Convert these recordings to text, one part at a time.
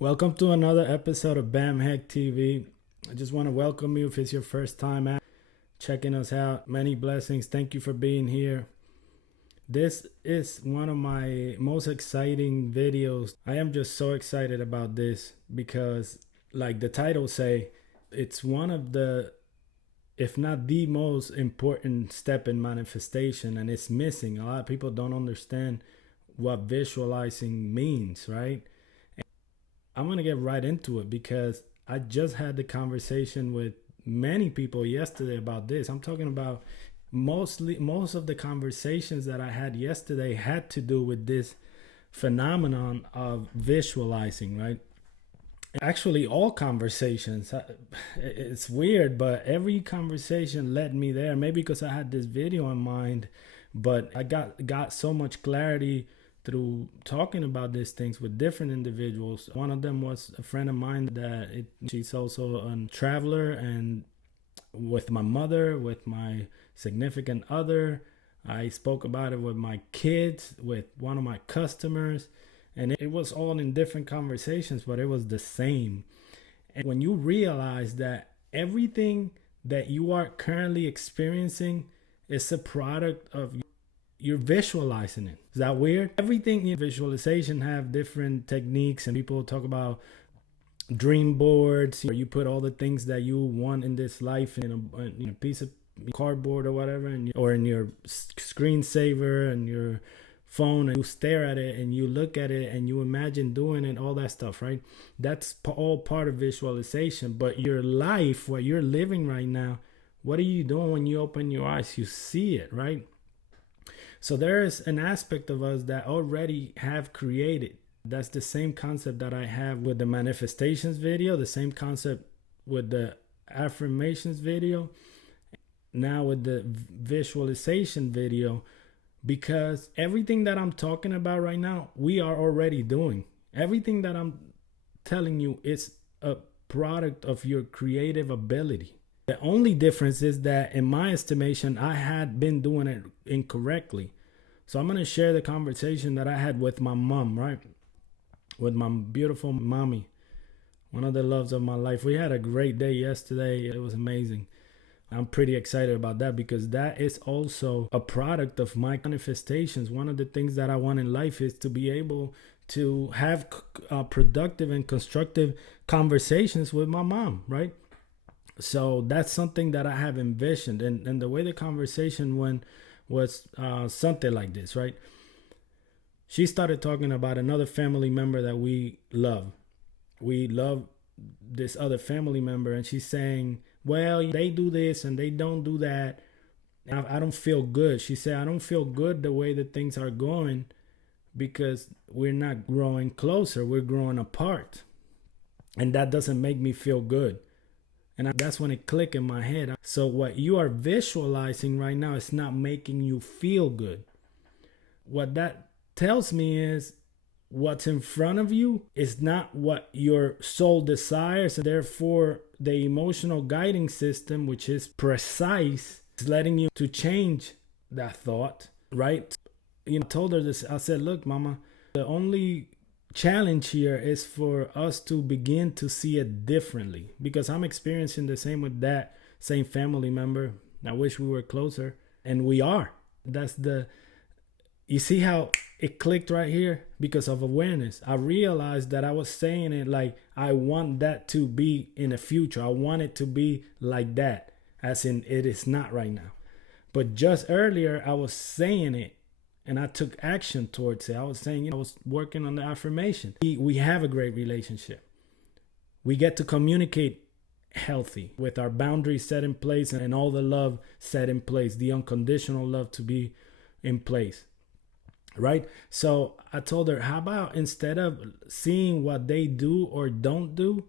Welcome to another episode of Bamhek TV. I just want to welcome you if it's your first time checking us out. Many blessings. Thank you for being here. This is one of my most exciting videos. I am just so excited about this because, like the title say, it's one of the, if not the most important step in manifestation, and it's missing. A lot of people don't understand what visualizing means, right? I'm going to get right into it because I just had the conversation with many people yesterday about this. I'm talking about most of the conversations that I had yesterday had to do with this phenomenon of visualizing, right? Actually, all conversations, it's weird, but every conversation led me there. Maybe because I had this video in mind, but I got so much clarity through talking about these things with different individuals. One of them was a friend of mine she's also a traveler, and with my mother, with my significant other. I spoke about it with my kids, with one of my customers, and it was all in different conversations, but it was the same. And when you realize that everything that you are currently experiencing is a product of you're visualizing it. Is that weird? Everything in visualization have different techniques, and people talk about dream boards, where you put all the things that you want in this life in a piece of cardboard or whatever, or in your screensaver and your phone, and you stare at it and you look at it and you imagine doing it, all that stuff, right? That's all part of visualization. But your life, what you're living right now, what are you doing when you open your eyes? You see it, right? So there is an aspect of us that already have created. That's the same concept that I have with the manifestations video, the same concept with the affirmations video, now with the visualization video, because everything that I'm talking about right now, we are already doing. Everything that I'm telling you is a product of your creative ability. The only difference is that, in my estimation, I had been doing it incorrectly. So I'm going to share the conversation that I had with my mom, right? With my beautiful mommy, one of the loves of my life. We had a great day yesterday. It was amazing. I'm pretty excited about that because that is also a product of my manifestations. One of the things that I want in life is to be able to have productive and constructive conversations with my mom, right? So that's something that I have envisioned. And the way the conversation went was something like this, right? She started talking about another family member that we love. We love this other family member. And she's saying, well, they do this and they don't do that. I don't feel good. She said, I don't feel good the way that things are going because we're not growing closer. We're growing apart. And that doesn't make me feel good. And that's when it clicked in my head. So what you are visualizing right now is not making you feel good. What that tells me is what's in front of you is not what your soul desires. And therefore, the emotional guiding system, which is precise, is letting you to change that thought, right? I told her this. I said, look, mama, the only challenge here is for us to begin to see it differently, because I'm experiencing the same with that same family member. I wish we were closer, and we are. You see how it clicked right here? Because of awareness, I realized that I was saying it like I want that to be in the future. I want it to be like that, as in it is not right now. But just earlier I was saying it, and I took action towards it. I was saying, I was working on the affirmation. We have a great relationship. We get to communicate healthy with our boundaries set in place and all the love set in place, the unconditional love to be in place, right? So I told her, how about instead of seeing what they do or don't do,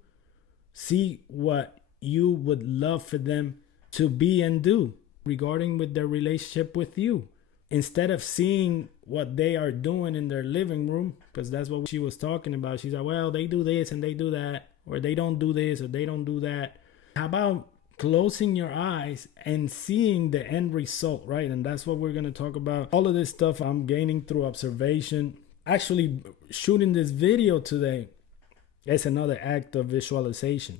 see what you would love for them to be and do regarding with their relationship with you. Instead of seeing what they are doing in their living room, because that's what she was talking about. She's like, well, they do this and they do that, or they don't do this or they don't do that. How about closing your eyes and seeing the end result, right? And that's what we're going to talk about. All of this stuff I'm gaining through observation. Actually, shooting this video today, It's another act of visualization.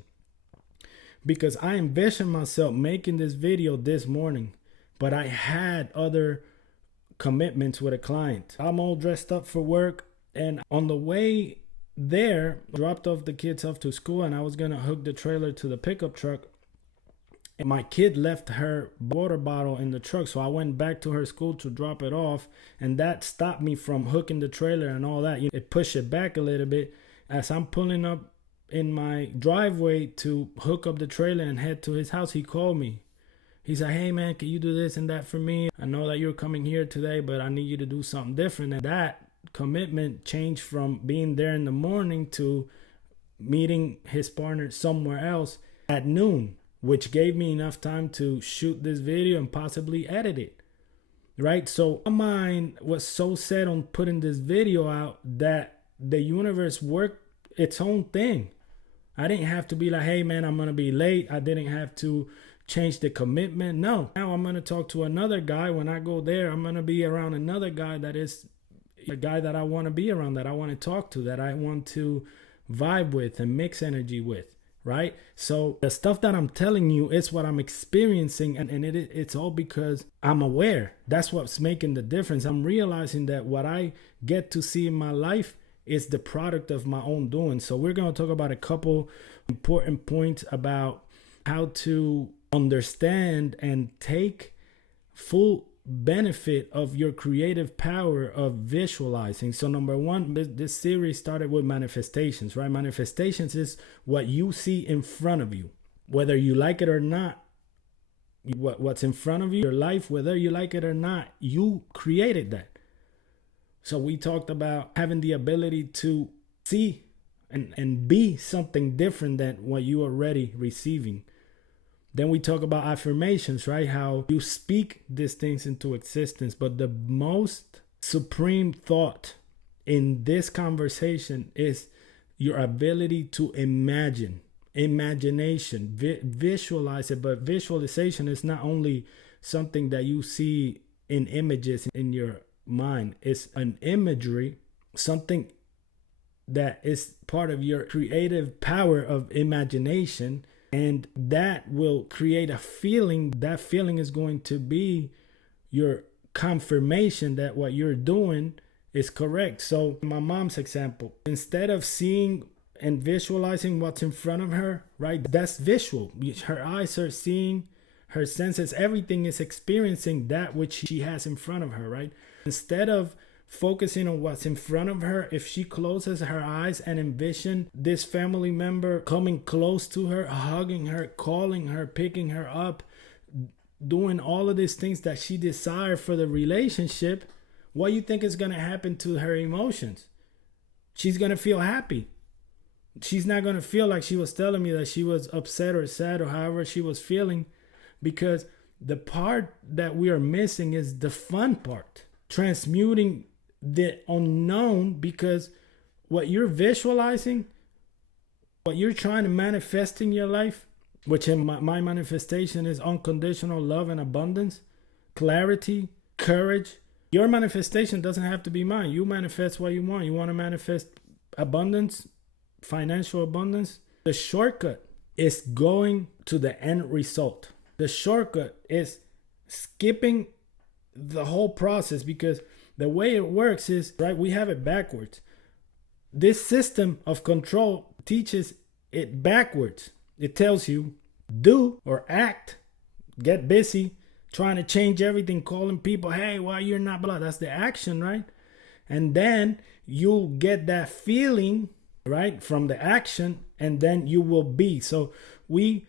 Because I envisioned myself making this video this morning, but I had other commitments with a client. I'm all dressed up for work, and on the way there, dropped off the kids off to school, and I was gonna hook the trailer to the pickup truck. And my kid left her water bottle in the truck, so I went back to her school to drop it off, and that stopped me from hooking the trailer and all that. It pushed it back a little bit. As I'm pulling up in my driveway to hook up the trailer and head to his house, he called me. He said, "Hey man, can you do this and that for me? I know that you're coming here today, but I need you to do something different." And that commitment changed from being there in the morning to meeting his partner somewhere else at noon, which gave me enough time to shoot this video and possibly edit it. Right? So my mind was so set on putting this video out that the universe worked its own thing. I didn't have to be like, "Hey man, I'm going to be late." I didn't have to change the commitment. No. Now I'm going to talk to another guy. When I go there, I'm going to be around another guy that is a guy that I want to be around, that I want to talk to, that I want to vibe with and mix energy with. Right? So the stuff that I'm telling you is what I'm experiencing, and it's all because I'm aware. That's what's making the difference. I'm realizing that what I get to see in my life is the product of my own doing. So we're going to talk about a couple important points about how to understand and take full benefit of your creative power of visualizing. So number one, this series started with manifestations, right? Manifestations is what you see in front of you, whether you like it or not. What's in front of you, your life, whether you like it or not, you created that. So we talked about having the ability to see and be something different than what you are already receiving. Then we talk about affirmations, right? How you speak these things into existence. But the most supreme thought in this conversation is your ability to imagine. Imagination, visualize it. But visualization is not only something that you see in images in your mind. It's an imagery, something that is part of your creative power of imagination. And that will create a feeling. That feeling is going to be your confirmation that what you're doing is correct. So my mom's example, instead of seeing and visualizing what's in front of her, right? That's visual. Her eyes are seeing, her senses, everything is experiencing that which she has in front of her, right? Instead of focusing on what's in front of her, if she closes her eyes and envision this family member coming close to her, hugging her, calling her, picking her up, doing all of these things that she desires for the relationship, what do you think is going to happen to her emotions? She's going to feel happy. She's not going to feel like she was telling me that she was upset or sad or however she was feeling, because the part that we are missing is the fun part, transmuting the unknown, because what you're visualizing, what you're trying to manifest in your life, which in my manifestation is unconditional love and abundance, clarity, courage. Your manifestation doesn't have to be mine. You manifest what you want. You want to manifest abundance, financial abundance. The shortcut is going to the end result. The shortcut is skipping the whole process, because the way it works is, right, we have it backwards. This system of control teaches it backwards. It tells you do or act, get busy, trying to change everything, calling people, "Hey, why you're not blah." That's the action, right? And then you'll get that feeling, right, from the action, and then you will be. So we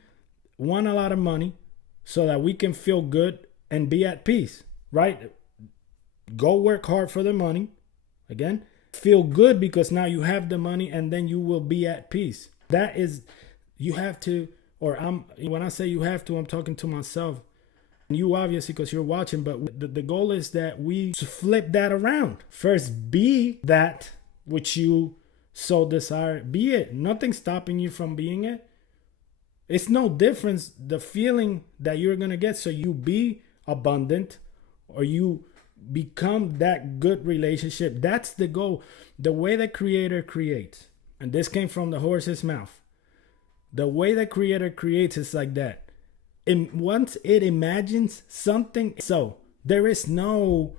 want a lot of money so that we can feel good and be at peace, right? Go work hard for the money. Again, feel good because now you have the money, and then you will be at peace. That is, you have to, when I say you have to, I'm talking to myself. And you obviously, because you're watching, but the goal is that we flip that around. First, be that which you so desire. Be it. Nothing's stopping you from being it. It's no difference the feeling that you're going to get. So you be abundant, or you become that good relationship. That's the goal. The way the creator creates, And this came from the horse's mouth. The way the creator creates is like that. And once it imagines something, so there is no,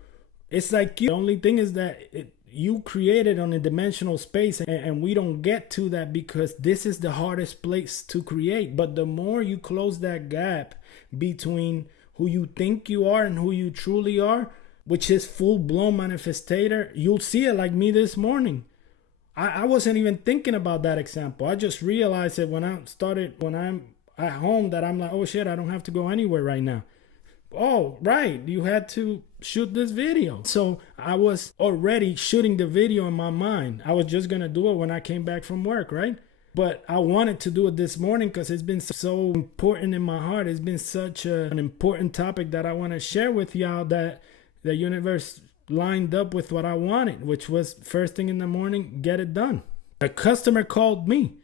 it's like you. The only thing is that you created on a dimensional space, and we don't get to that because this is the hardest place to create. But the more you close that gap between who you think you are and who you truly are, which is full-blown manifestator, you'll see it like me this morning. I wasn't even thinking about that example. I just realized it when I'm at home, that I'm like, oh shit, I don't have to go anywhere right now. Oh, right, you had to shoot this video. So I was already shooting the video in my mind. I was just gonna do it when I came back from work, right? But I wanted to do it this morning because it's been so important in my heart. It's been such an important topic that I want to share with y'all, that the universe lined up with what I wanted, which was first thing in the morning, get it done. A customer called me.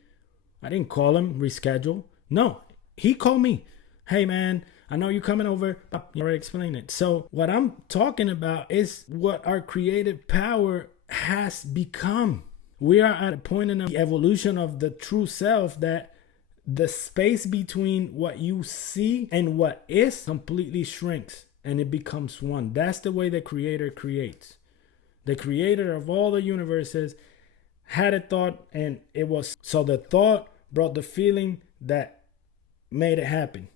I didn't call him, reschedule. No, he called me. Hey man, I know you're coming over. I already explained it. So what I'm talking about is what our creative power has become. We are at a point in the evolution of the true self that the space between what you see and what is completely shrinks and it becomes one. That's the way the creator creates. The creator of all the universes had a thought, and it was, so the thought brought the feeling that made it happen.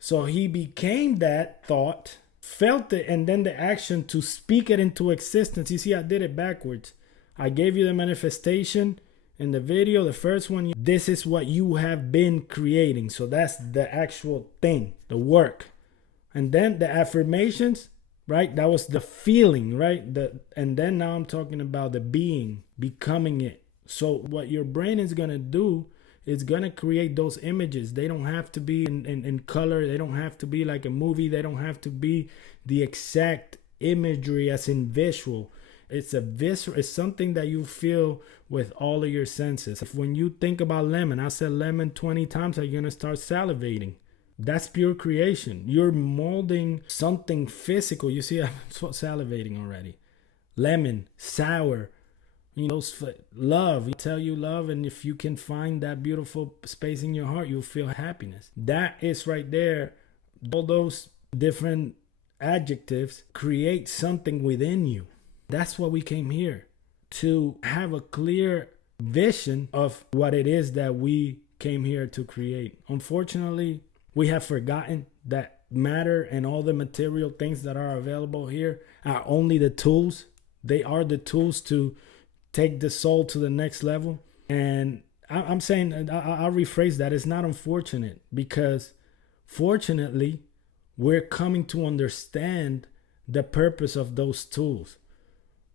So he became that thought, felt it, and then the action to speak it into existence. You see, I did it backwards. I gave you the manifestation in the video, the first one. This is what you have been creating. So that's the actual thing, the work. And then the affirmations, right? That was the feeling, right? And then now I'm talking about the being, becoming it. So what your brain is going to do is going to create those images. They don't have to be in color. They don't have to be like a movie. They don't have to be the exact imagery as in visual. It's a visceral, it's something that you feel with all of your senses. If when you think about lemon, I said lemon 20 times, you're going to start salivating. That's pure creation. You're molding something physical. You see, I'm salivating already. Lemon, sour, love. I tell you love, and if you can find that beautiful space in your heart, you'll feel happiness. That is right there. All those different adjectives create something within you. That's what we came here, to have a clear vision of what it is that we came here to create. Unfortunately, we have forgotten that matter and all the material things that are available here are only the tools. They are the tools to take the soul to the next level. And I'm saying, I'll rephrase that. It's not unfortunate, because fortunately, we're coming to understand the purpose of those tools.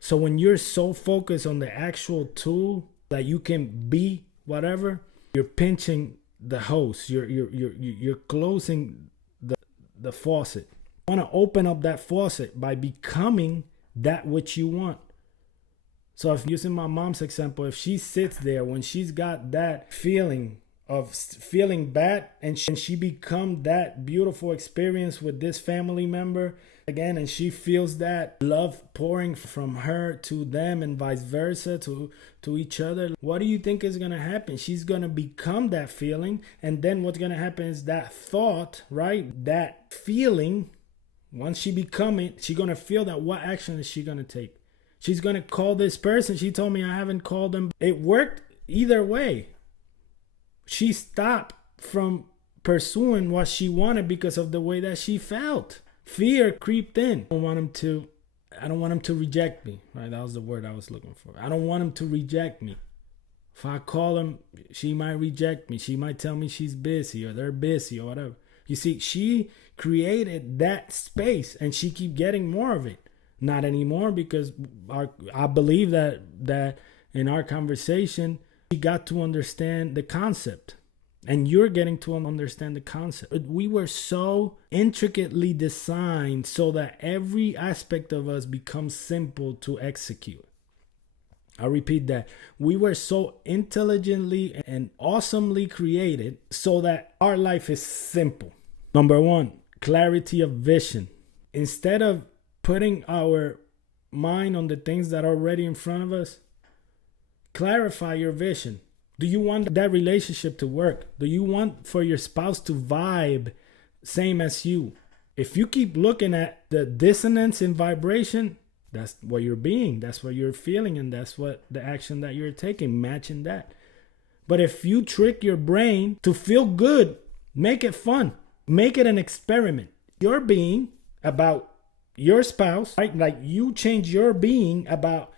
So when you're so focused on the actual tool that you can be whatever, you're pinching the hose. You're closing the faucet. You want to open up that faucet by becoming that which you want. So if using my mom's example, if she sits there when she's got that feeling of feeling bad, and she become that beautiful experience with this family member again, and she feels that love pouring from her to them and vice versa to each other, what do you think is going to happen? She's going to become that feeling, and then what's going to happen is that thought, right? That feeling, once she become it, she's going to feel that. What action is she going to take? She's going to call this person. She told me I haven't called them. It worked either way. She stopped from pursuing what she wanted because of the way that she felt. Fear creeped in. I don't want him to reject me. Right? That was the word I was looking for. I don't want him to reject me. If I call him, she might reject me. She might tell me she's busy, or they're busy, or whatever. You see, she created that space, and she keep getting more of it. Not anymore, because I believe that in our conversation, we got to understand the concept, and you're getting to understand the concept. We were so intricately designed so that every aspect of us becomes simple to execute. I repeat that. We were so intelligently and awesomely created so that our life is simple. Number one, clarity of vision. Instead of putting our mind on the things that are already in front of us, clarify your vision. Do you want that relationship to work? Do you want for your spouse to vibe same as you? If you keep looking at the dissonance in vibration, that's what you're being, that's what you're feeling, and that's what the action that you're taking, matching that. But if you trick your brain to feel good, make it fun, make it an experiment. Your being about your spouse, right? Like you change your being about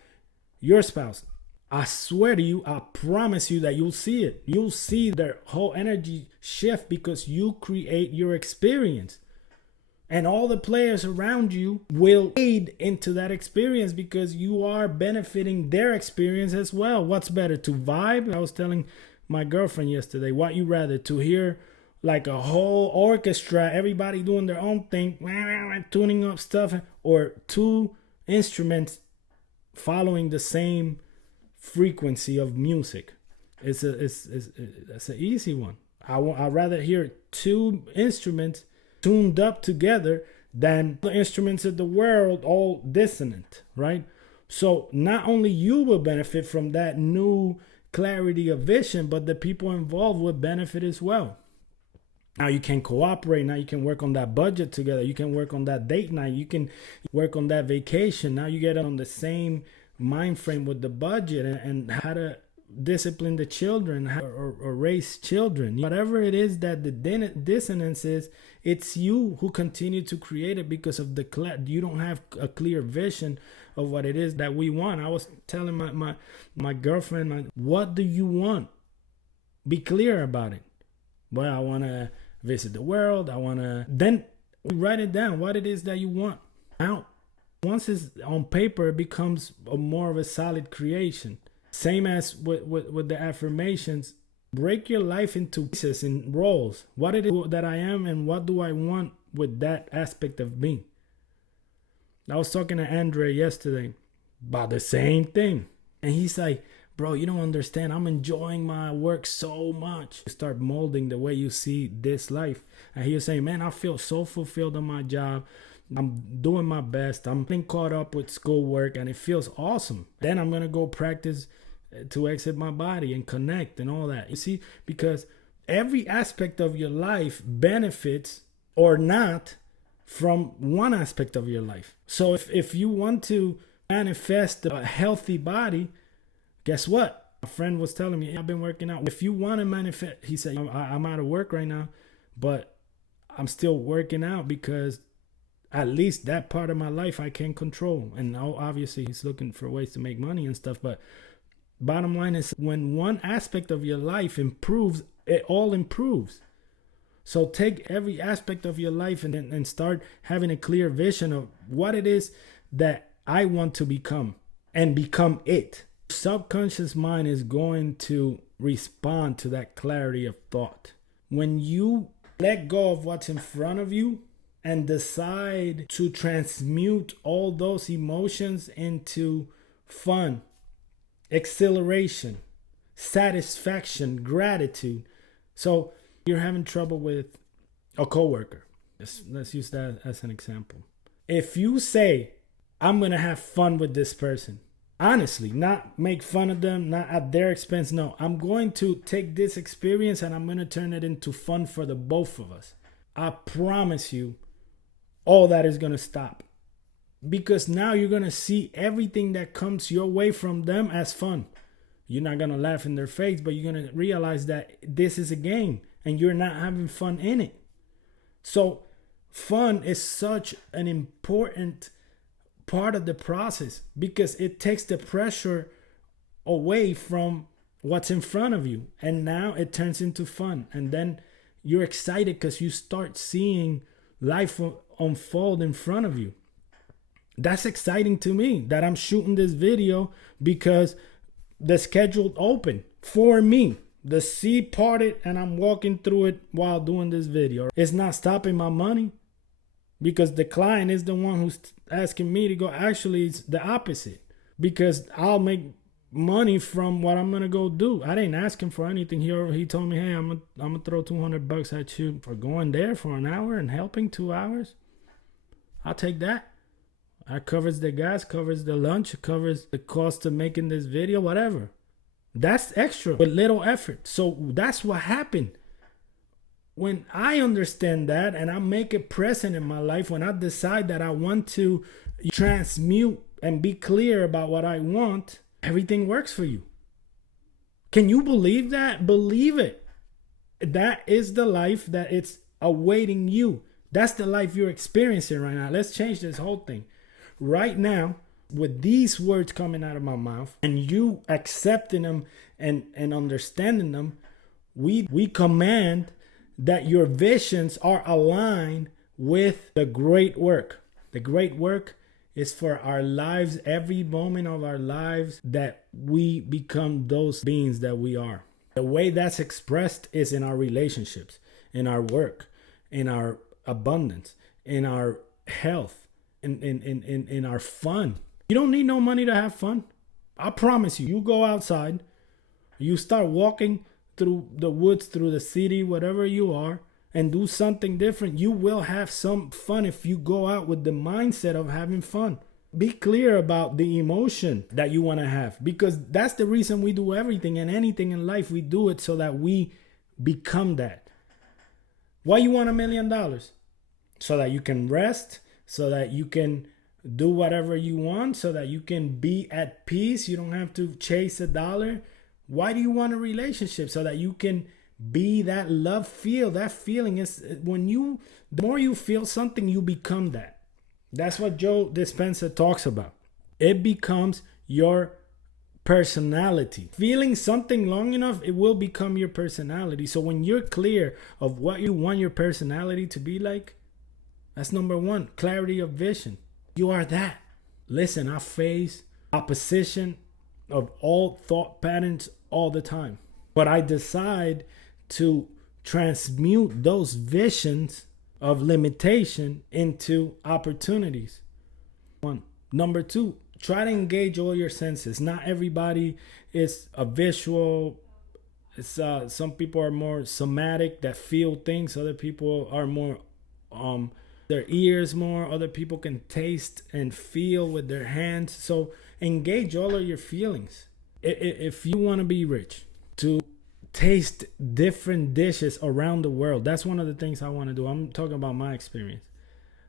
your spouse. I swear to you, I promise you that you'll see it. You'll see their whole energy shift because you create your experience. And all the players around you will aid into that experience because you are benefiting their experience as well. What's better, to vibe? I was telling my girlfriend yesterday, what you rather, to hear like a whole orchestra, everybody doing their own thing, tuning up stuff, or two instruments following the same frequency of music? It's an easy one. I'd rather hear two instruments tuned up together than the instruments of the world all dissonant, right? So not only you will benefit from that new clarity of vision, but the people involved will benefit as well. Now you can cooperate. Now you can work on that budget together. You can work on that date night. You can work on that vacation. Now you get on the same mind frame with the budget and how to discipline the children or raise children. Whatever it is that the dissonance is, it's you who continue to create it because of you don't have a clear vision of what it is that we want. I was telling my girlfriend, what do you want? Be clear about it. Well, I want to visit the world. Then write it down, what it is that you want out. Once it's on paper, it becomes more of a solid creation. Same as with the affirmations. Break your life into pieces, in roles. What it is that I am and what do I want with that aspect of me. I was talking to Andre yesterday about the same thing. And he's like, bro, you don't understand. I'm enjoying my work so much. Start molding the way you see this life. And he was saying, man, I feel so fulfilled on my job. I'm doing my best. I'm getting caught up with schoolwork and it feels awesome. Then I'm going to go practice to exit my body and connect and all that. You see, because every aspect of your life benefits or not from one aspect of your life. So if you want to manifest a healthy body, guess what? A friend was telling me, I've been working out. If you want to manifest, he said, I'm out of work right now, but I'm still working out because at least that part of my life I can control. And now obviously he's looking for ways to make money and stuff. But bottom line is, when one aspect of your life improves, it all improves. So take every aspect of your life and start having a clear vision of what it is that I want to become and become it. Subconscious mind is going to respond to that clarity of thought. When you let go of what's in front of you and decide to transmute all those emotions into fun, exhilaration, satisfaction, gratitude. So you're having trouble with a coworker. Let's use that as an example. If you say, I'm going to have fun with this person, honestly, not make fun of them, not at their expense. No, I'm going to take this experience and I'm going to turn it into fun for the both of us. I promise you, all that is going to stop. Because now you're going to see everything that comes your way from them as fun. You're not going to laugh in their face, but you're going to realize that this is a game and you're not having fun in it. So fun is such an important part of the process because it takes the pressure away from what's in front of you. And now it turns into fun. And then you're excited because you start seeing life unfold in front of you. That's exciting to me that I'm shooting this video because the schedule open for me. The sea parted and I'm walking through it while doing this video. It's not stopping my money because the client is the one who's asking me to go. Actually, it's the opposite because I'll make money from what I'm going to go do. I didn't ask him for anything. He told me, hey, I'm going to throw $200 at you for going there for an hour and helping 2 hours. I'll take that. That covers the gas, covers the lunch, covers the cost of making this video, whatever. That's extra with little effort. So that's what happened. When I understand that and I make it present in my life, when I decide that I want to transmute and be clear about what I want, everything works for you. Can you believe that? Believe it. That is the life that it's awaiting you. That's the life you're experiencing right now. Let's change this whole thing. Right now, with these words coming out of my mouth and you accepting them and understanding them, we command that your visions are aligned with the great work. The great work is for our lives, every moment of our lives, that we become those beings that we are. The way that's expressed is in our relationships, in our work, in our abundance, in our health, in our fun. You don't need no money to have fun. I promise you, you go outside, you start walking through the woods, through the city, whatever you are, and do something different. You will have some fun if you go out with the mindset of having fun. Be clear about the emotion that you want to have, because that's the reason we do everything and anything in life. We do it so that we become that. Why you want $1 million? So that you can rest, so that you can do whatever you want, so that you can be at peace. You don't have to chase a dollar. Why do you want a relationship? So that you can be that love, feel that feeling. Is when you, the more you feel something, you become that. That's what Joe Dispenza talks about. It becomes your personality. Feeling something long enough, it will become your personality. So when you're clear of what you want your personality to be like, that's number one, clarity of vision. You are that. Listen, I face opposition of all thought patterns all the time, but I decide to transmute those visions of limitation into opportunities. One. Number two, try to engage all your senses. Not everybody is a visual. It's some people are more somatic, that feel things. Other people are more their ears more. Other people can taste and feel with their hands. So engage all of your feelings. If you want to be rich, to taste different dishes around the world, that's one of the things I want to do. I'm talking about my experience.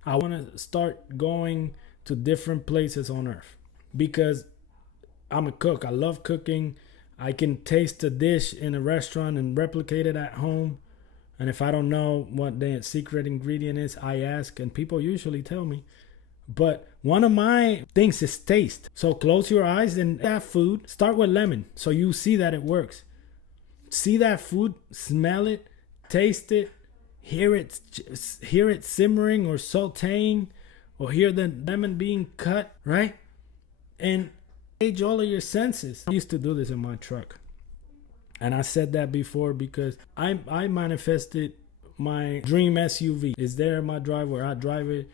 I want to start going to different places on earth, because I'm a cook. I love cooking. I can taste a dish in a restaurant and replicate it at home. And if I don't know what the secret ingredient is, I ask, and people usually tell me. But one of my things is taste. So close your eyes and that food. Start with lemon so you see that it works. See that food, smell it, taste it, hear it simmering or sauteing, or hear the lemon being cut, right? And engage all of your senses. I used to do this in my truck. And I said that before because I manifested my dream SUV. It's there in my driveway. I drive it.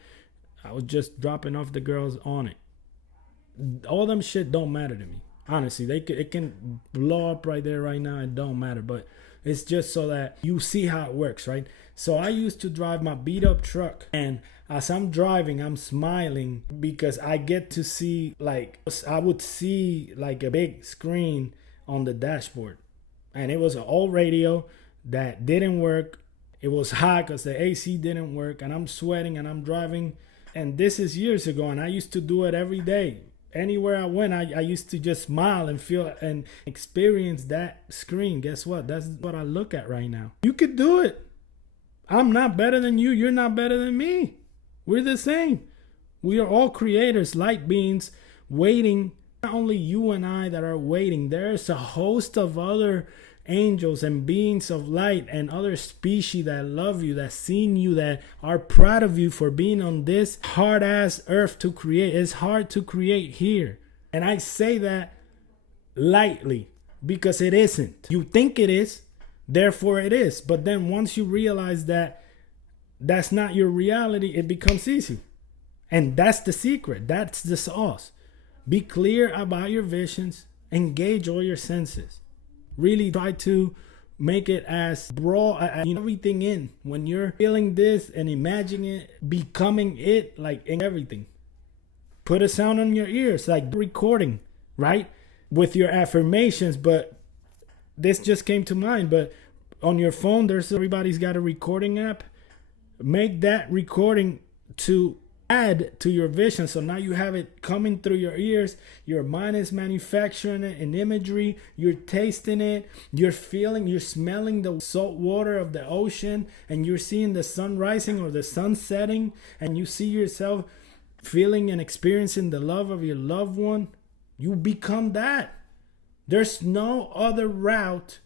I was just dropping off the girls on it. All them shit don't matter to me. Honestly, it can blow up right there, right now. It don't matter. But it's just so that you see how it works, right? So I used to drive my beat up truck. And as I'm driving, I'm smiling because I get to see, like, I would see like a big screen on the dashboard. And it was an old radio that didn't work. It was hot because the AC didn't work. And I'm sweating and I'm driving. And this is years ago. And I used to do it every day. Anywhere I went, I used to just smile and feel and experience that screen. Guess what? That's what I look at right now. You could do it. I'm not better than you. You're not better than me. We're the same. We are all creators, light beings, waiting. Not only you and I that are waiting. There's a host of other angels and beings of light and other species that love you, that seen you, that are proud of you for being on this hard ass earth to create. It's hard to create here. And I say that lightly because it isn't. You think it is, therefore it is. But then once you realize that that's not your reality, it becomes easy. And that's the secret. That's the sauce. Be clear about your visions. Engage all your senses. Really try to make it as broad, everything in. When you're feeling this and imagining it, becoming it, like in everything. Put a sound on your ears, like recording, right? With your affirmations, but this just came to mind, but on your phone, everybody's got a recording app. Make that recording to add to your vision. So now you have it coming through your ears. Your mind is manufacturing it in imagery. You're tasting it. You're feeling, you're smelling the salt water of the ocean, and you're seeing the sun rising or the sun setting, and you see yourself feeling and experiencing the love of your loved one. You become that. There's no other route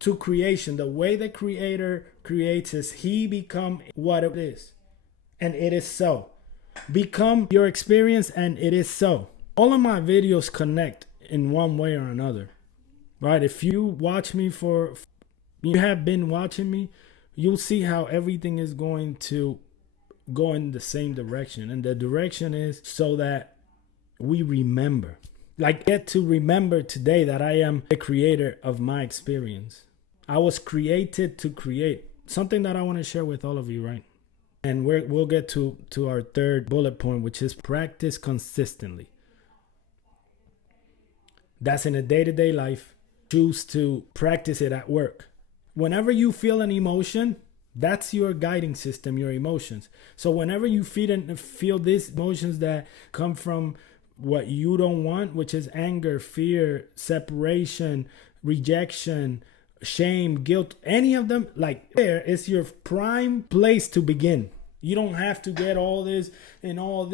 to creation. The way the creator creates is he become what it is, and it is so. Become your experience, and it is so. All of my videos connect in one way or another, right? If you watch me you have been watching me, you'll see how everything is going to go in the same direction, and the direction is so that we remember. Like, get to remember today that I am the creator of my experience. I was created to create. Something that I want to share with all of you, right? And we'll get to our third bullet point, which is practice consistently. That's in a day-to-day life. Choose to practice it at work. Whenever you feel an emotion, that's your guiding system, your emotions. So whenever you feel these emotions that come from what you don't want, which is anger, fear, separation, rejection, shame, guilt, any of them, like, there is your prime place to begin. You don't have to get all this and all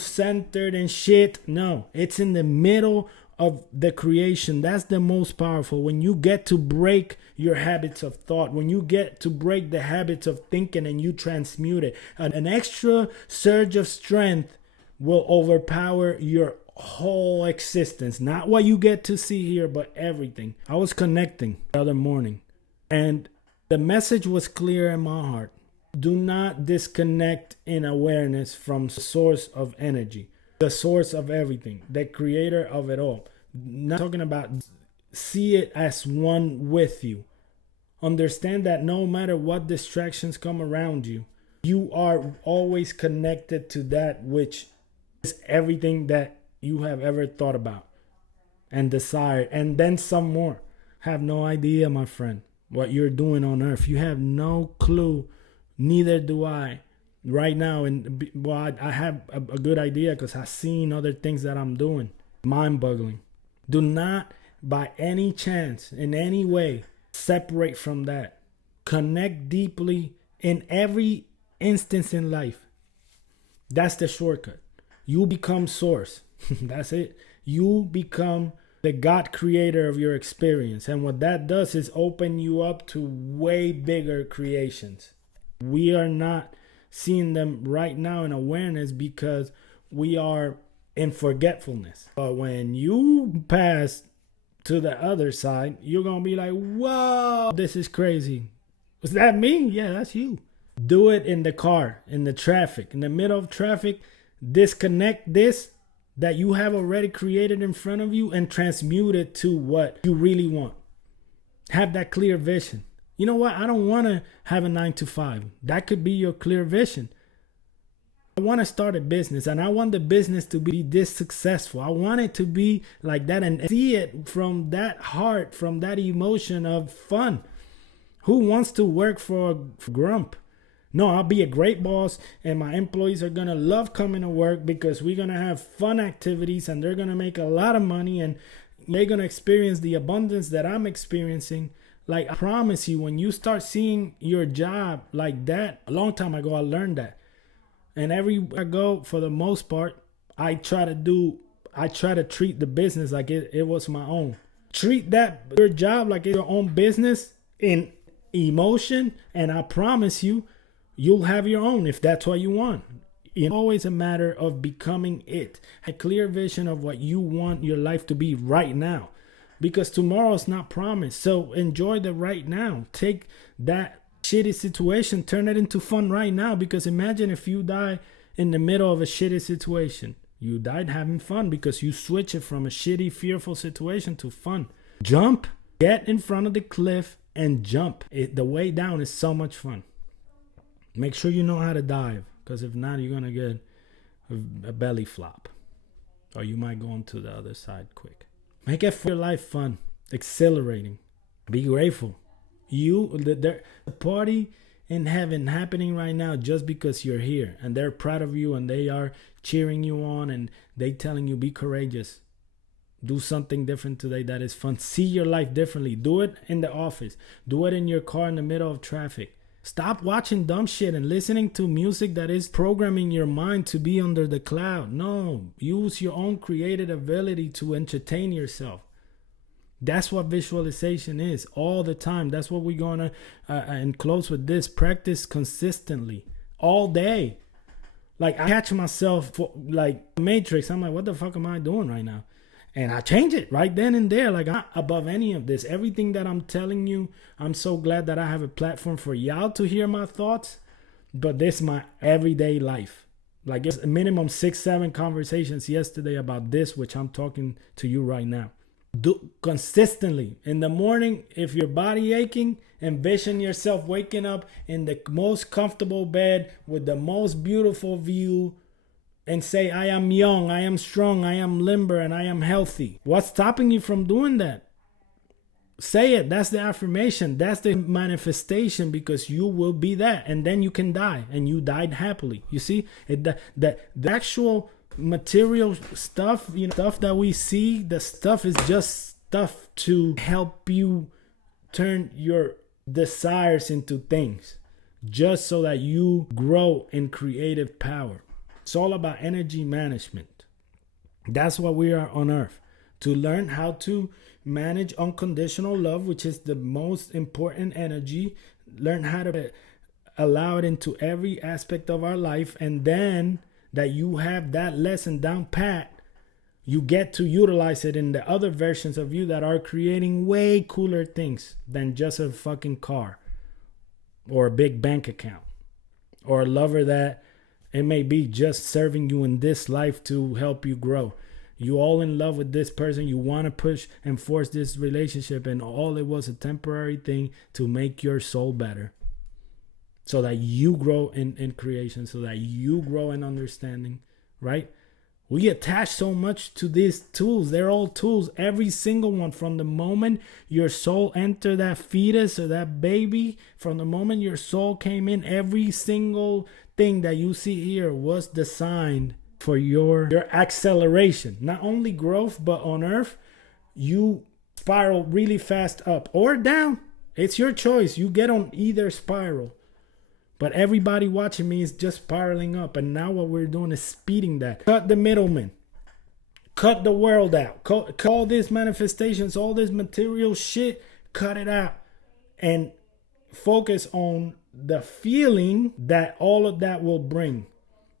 centered and shit. No, it's in the middle of the creation. That's the most powerful. When you get to break your habits of thought, when you get to break the habits of thinking and you transmute it, an extra surge of strength will overpower your whole existence. Not what you get to see here, but everything. I was connecting the other morning, and the message was clear in my heart. Do not disconnect in awareness from the source of energy, the source of everything, the creator of it all. Not talking about, see it as one with you. Understand that no matter what distractions come around you, you are always connected to that which is everything that you have ever thought about and desired, and then some more. Have no idea, my friend, what you're doing on earth. You have no clue. Neither do I right now. And I have a good idea because I've seen other things that I'm doing. Mind-boggling. Do not, by any chance, in any way, separate from that. Connect deeply in every instance in life. That's the shortcut. You become source. That's it. You become the God creator of your experience. And what that does is open you up to way bigger creations. We are not seeing them right now in awareness because we are in forgetfulness. But when you pass to the other side, you're going to be like, whoa, this is crazy. Was that me? Yeah, that's you. Do it in the car, in the traffic, in the middle of traffic. Disconnect this that you have already created in front of you and transmute it to what you really want. Have that clear vision. You know what? I don't want to have a 9-to-5. That could be your clear vision. I want to start a business, and I want the business to be this successful. I want it to be like that, and see it from that heart, from that emotion of fun. Who wants to work for a grump? No, I'll be a great boss, and my employees are going to love coming to work because we're going to have fun activities, and they're going to make a lot of money, and they're going to experience the abundance that I'm experiencing. Like, I promise you, when you start seeing your job like that, a long time ago, I learned that. And everywhere I go, for the most part, I try to treat the business like it was my own. Treat that, your job, like it's your own business in emotion, and I promise you, you'll have your own if that's what you want. It's always a matter of becoming it. A clear vision of what you want your life to be right now. Because tomorrow's not promised. So enjoy the right now. Take that shitty situation, turn it into fun right now. Because imagine if you die in the middle of a shitty situation. You died having fun because you switch it from a shitty, fearful situation to fun. Jump, get in front of the cliff and jump. The way down is so much fun. Make sure you know how to dive, because if not, you're going to get a belly flop. Or you might go onto the other side quick. Make your life fun, exhilarating. Be grateful. The party in heaven happening right now just because you're here, and they're proud of you, and they are cheering you on, and they telling you be courageous. Do something different today that is fun. See your life differently. Do it in the office. Do it in your car in the middle of traffic. Stop watching dumb shit and listening to music that is programming your mind to be under the cloud. No, use your own creative ability to entertain yourself. That's what visualization is all the time. That's what we're going to, and close with this, practice consistently all day. Like, I catch myself like Matrix. I'm like, what the fuck am I doing right now? And I change it right then and there. Like, I'm not above any of this. Everything that I'm telling you, I'm so glad that I have a platform for y'all to hear my thoughts. But this is my everyday life. Like, it's a minimum 6-7 conversations yesterday about this, which I'm talking to you right now. Do consistently. In the morning, if your body aching, envision yourself waking up in the most comfortable bed with the most beautiful view, and say, I am young, I am strong, I am limber, and I am healthy. What's stopping you from doing that? Say it. That's the affirmation. That's the manifestation, because you will be that. And then you can die. And you died happily. You see, the actual material stuff, stuff that we see, the stuff is just stuff to help you turn your desires into things, just so that you grow in creative power. It's all about energy management. That's what we are on earth, to learn how to manage unconditional love, which is the most important energy. Learn how to allow it into every aspect of our life. And then that you have that lesson down pat, you get to utilize it in the other versions of you that are creating way cooler things than just a fucking car or a big bank account or a lover that it may be just serving you in this life to help you grow. You all in love with this person. You want to push and force this relationship, and all it was a temporary thing to make your soul better, so that you grow in creation, so that you grow in understanding, right? We attach so much to these tools. They're all tools. Every single one, from the moment your soul entered that fetus or that baby, from the moment your soul came in, every single thing that you see here was designed for your acceleration. Not only growth, but on earth, you spiral really fast up or down. It's your choice. You get on either spiral. But everybody watching me is just spiraling up. And now what we're doing is speeding that. Cut the middleman. Cut the world out. Cut all these manifestations, all this material shit. Cut it out. And focus on the feeling that all of that will bring.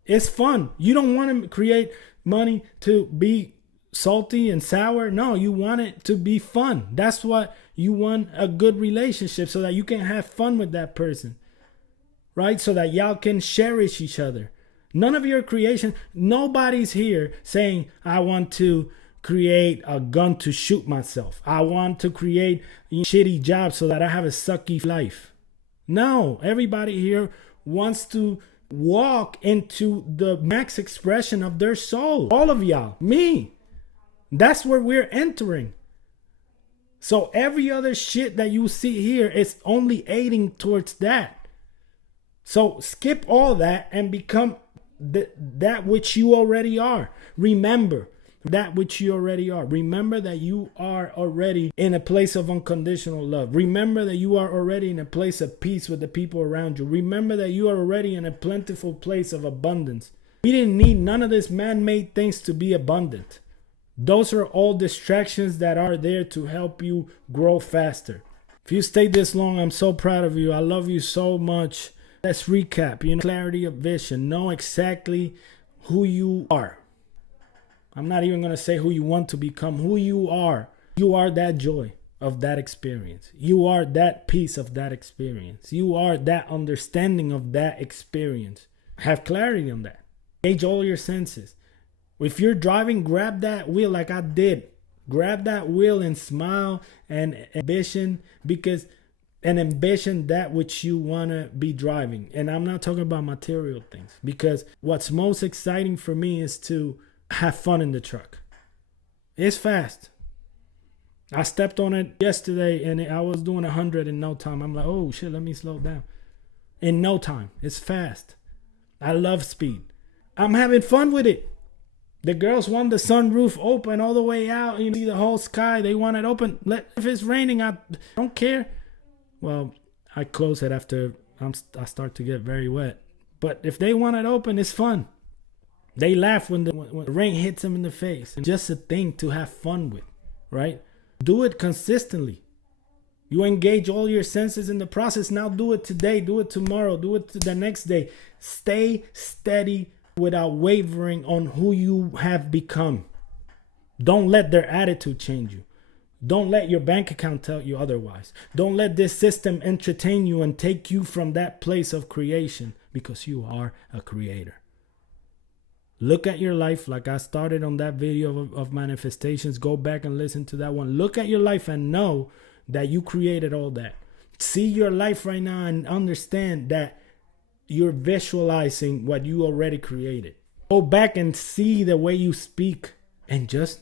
It's fun. You don't want to create money to be salty and sour. No, you want it to be fun. That's what you want, a good relationship, so that you can have fun with that person. Right? So that y'all can cherish each other. None of your creation, nobody's here saying, I want to create a gun to shoot myself. I want to create a shitty job so that I have a sucky life. No, everybody here wants to walk into the max expression of their soul. All of y'all, me. That's where we're entering. So every other shit that you see here is only aiding towards that. So skip all that and become that which you already are. Remember that which you already are. Remember that you are already in a place of unconditional love. Remember that you are already in a place of peace with the people around you. Remember that you are already in a plentiful place of abundance. We didn't need none of this man-made things to be abundant. Those are all distractions that are there to help you grow faster. If you stayed this long, I'm so proud of you. I love you so much. Let's recap. Clarity of vision. Know exactly who you are. I'm not even going to say who you want to become. Who you are. You are that joy of that experience. You are that peace of that experience. You are that understanding of that experience. Have clarity on that. Engage all your senses. If you're driving, grab that wheel like I did. Grab that wheel and smile and ambition, and ambition that which you want to be driving. And I'm not talking about material things, because what's most exciting for me is to have fun in the truck. It's fast. I stepped on it yesterday and I was doing 100 in no time. I'm like, oh shit, let me slow down. In no time. It's fast. I love speed. I'm having fun with it. The girls want the sunroof open all the way out. You see the whole sky. They want it open. If it's raining, I don't care. Well, I close it after I start to get very wet. But if they want it open, it's fun. They laugh when the rain hits them in the face. It's just a thing to have fun with, right? Do it consistently. You engage all your senses in the process. Now do it today. Do it tomorrow. Do it the next day. Stay steady without wavering on who you have become. Don't let their attitude change you. Don't let your bank account tell you otherwise. Don't let this system entertain you and take you from that place of creation, because you are a creator. Look at your life like I started on that video of manifestations. Go back and listen to that one. Look at your life and know that you created all that. See your life right now and understand that you're visualizing what you already created. Go back and see the way you speak and just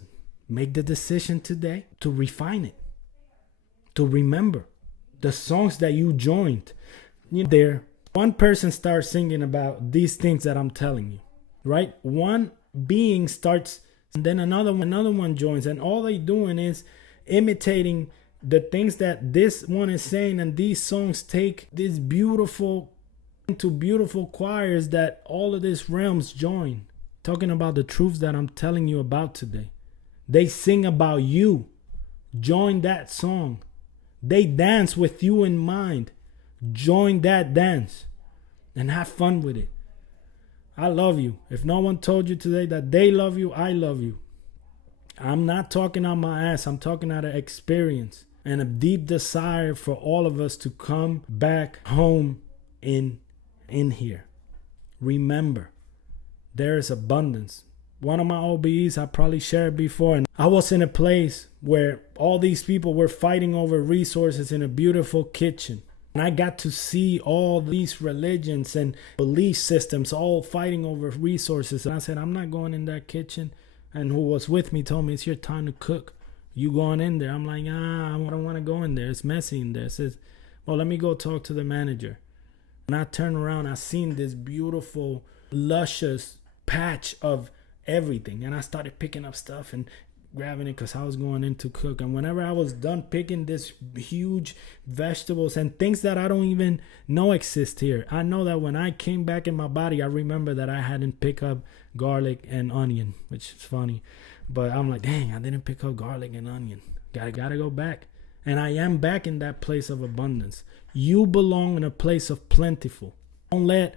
make the decision today to refine it. To remember the songs that you joined. There, one person starts singing about these things that I'm telling you, right? One being starts, and then another one joins, and all they doing is imitating the things that this one is saying, and these songs take this beautiful into beautiful choirs that all of these realms join, talking about the truths that I'm telling you about today. They sing about you. Join that song. They dance with you in mind. Join that dance and have fun with it. I love you. If no one told you today that they love you, I love you. I'm not talking out my ass. I'm talking out of experience and a deep desire for all of us to come back home in here. Remember, there is abundance. One of my OBEs, I probably shared before, and I was in a place where all these people were fighting over resources in a beautiful kitchen. And I got to see all these religions and belief systems all fighting over resources. And I said, I'm not going in that kitchen. And who was with me told me, it's your time to cook. You going in there? I'm like, I don't want to go in there. It's messy in there. It says, well, let me go talk to the manager. And I turned around, I seen this beautiful, luscious patch of everything. And I started picking up stuff and grabbing it because I was going in to cook. And whenever I was done picking this huge vegetables and things that I don't even know exist here, I know that when I came back in my body, I remember that I hadn't picked up garlic and onion, which is funny. But I'm like, dang, I didn't pick up garlic and onion. Gotta go back. And I am back in that place of abundance. You belong in a place of plentiful. Don't let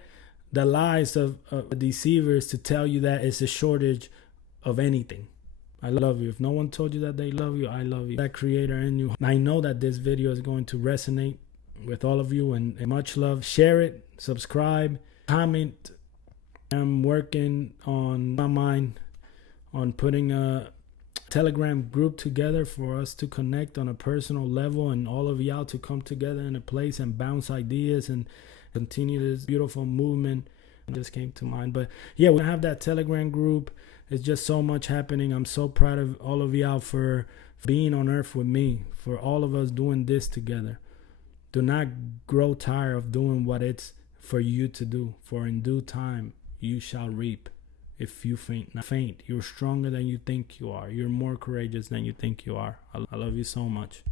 the lies of deceivers to tell you that it's a shortage of anything. I love you. If no one told you that they love you, I love you. That creator in you. I know that this video is going to resonate with all of you, and much love. Share it, subscribe, comment. I'm working on my mind on putting a Telegram group together for us to connect on a personal level, and all of y'all to come together in a place and bounce ideas and continue this beautiful movement. It just came to mind. But yeah, we have that Telegram group. It's just so much happening. I'm so proud of all of y'all for being on earth with me, for all of us doing this together. Do not grow tired of doing what it's for you to do, for in due time you shall reap. If you faint not faint, you're stronger than you think you are. You're more courageous than you think you are. I love you so much.